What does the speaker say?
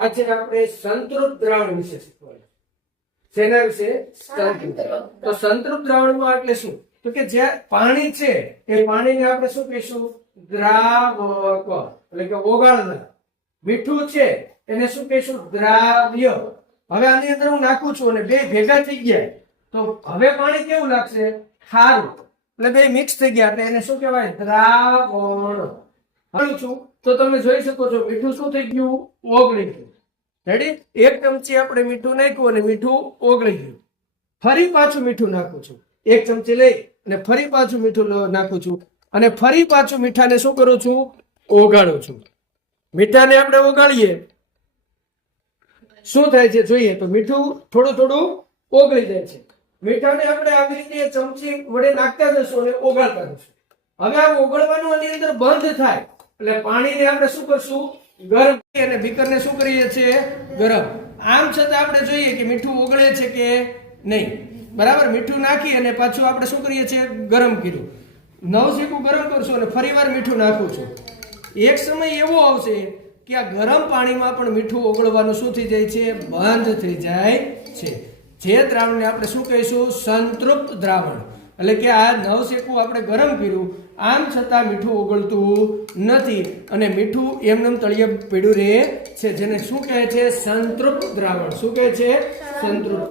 આજે આપણે સંતૃપ્ત દ્રાવણ વિશે શીખવાનું શેના વિશે? તો સંતૃપ્ત દ્રાવણમાં એટલે શું? તો કે જે પાણી છે એ પાણીને આપણે શું કહીશું? દ્રાવક. એટલે કે ઓગાળનાર. મીઠું છે એને શું કહીશું? દ્રાવ્ય. હવે આની અંદર હું નાખું છું અને બે ભેગા થઈ ગયા. તો હવે પાણી કેવું લાગશે? ખારું. એટલે બે મિક્સ થઈ ગયા. એટલે એને શું કહેવાય? દ્રાવણ. હાલું છું. તો તમે જોઈ શકો છો, મીઠું શું થઈ ગયું? ઓગળી ગયું. રેડી એક ચમચી આપણે મીઠું નાખ્યું અને મીઠું ઓગળી ગયું. ફરી પાછું મીઠું નાખું છું. એક ચમચી લઈ અને ફરી પાછું મીઠું નાખું છું. અને ફરી પાછું મીઠાને શું કરું છું? ઓગાળું છું. મીઠાને આપણે ઓગાળીએ. શું થાય છે? જોઈએ. તો મીઠું થોડું થોડું ઓગળી જાય છે. મીઠાને આપણે આવી રીતે ચમચી વડે નાખતા જશું અને ઓગાળતા જશું. હવે આ ઓગળવાનું એની અંદર બંધ થાય. એટલે પાણીને આપણે શું કરશું? ગરમ અને ભીકરને શું કરીએ છીએ? ગરમ. આમ છતાં આપણે જોઈએ કે મીઠું ઓગળે છે કે નહીં. બરાબર? મીઠું નાખી અને પાછું આપણે શું કરીએ છીએ? ગરમ કર્યું. નવ શેકું ગરમ કરશું અને ફરીવાર મીઠું નાખું છું. એક સમય એવો આવશે કે આ ગરમ પાણીમાં પણ મીઠું ઓગળવાનું શું થઈ જાય છે? બંધ થઈ જાય છે. જે દ્રાવણને આપણે શું કહીશું? સંતૃપ્ત દ્રાવણ. એટલે કે આ નવ શેકું આપણે ગરમ કર્યું. આમ છતાં મીઠું ઓગળતું નથી. અને મીઠું એમનેમ તળિયે પીડું રહે છે. જેને શું કહે છે? સંતૃપ્ત દ્રાવણ. શું કહે છે? સંતૃપ્ત.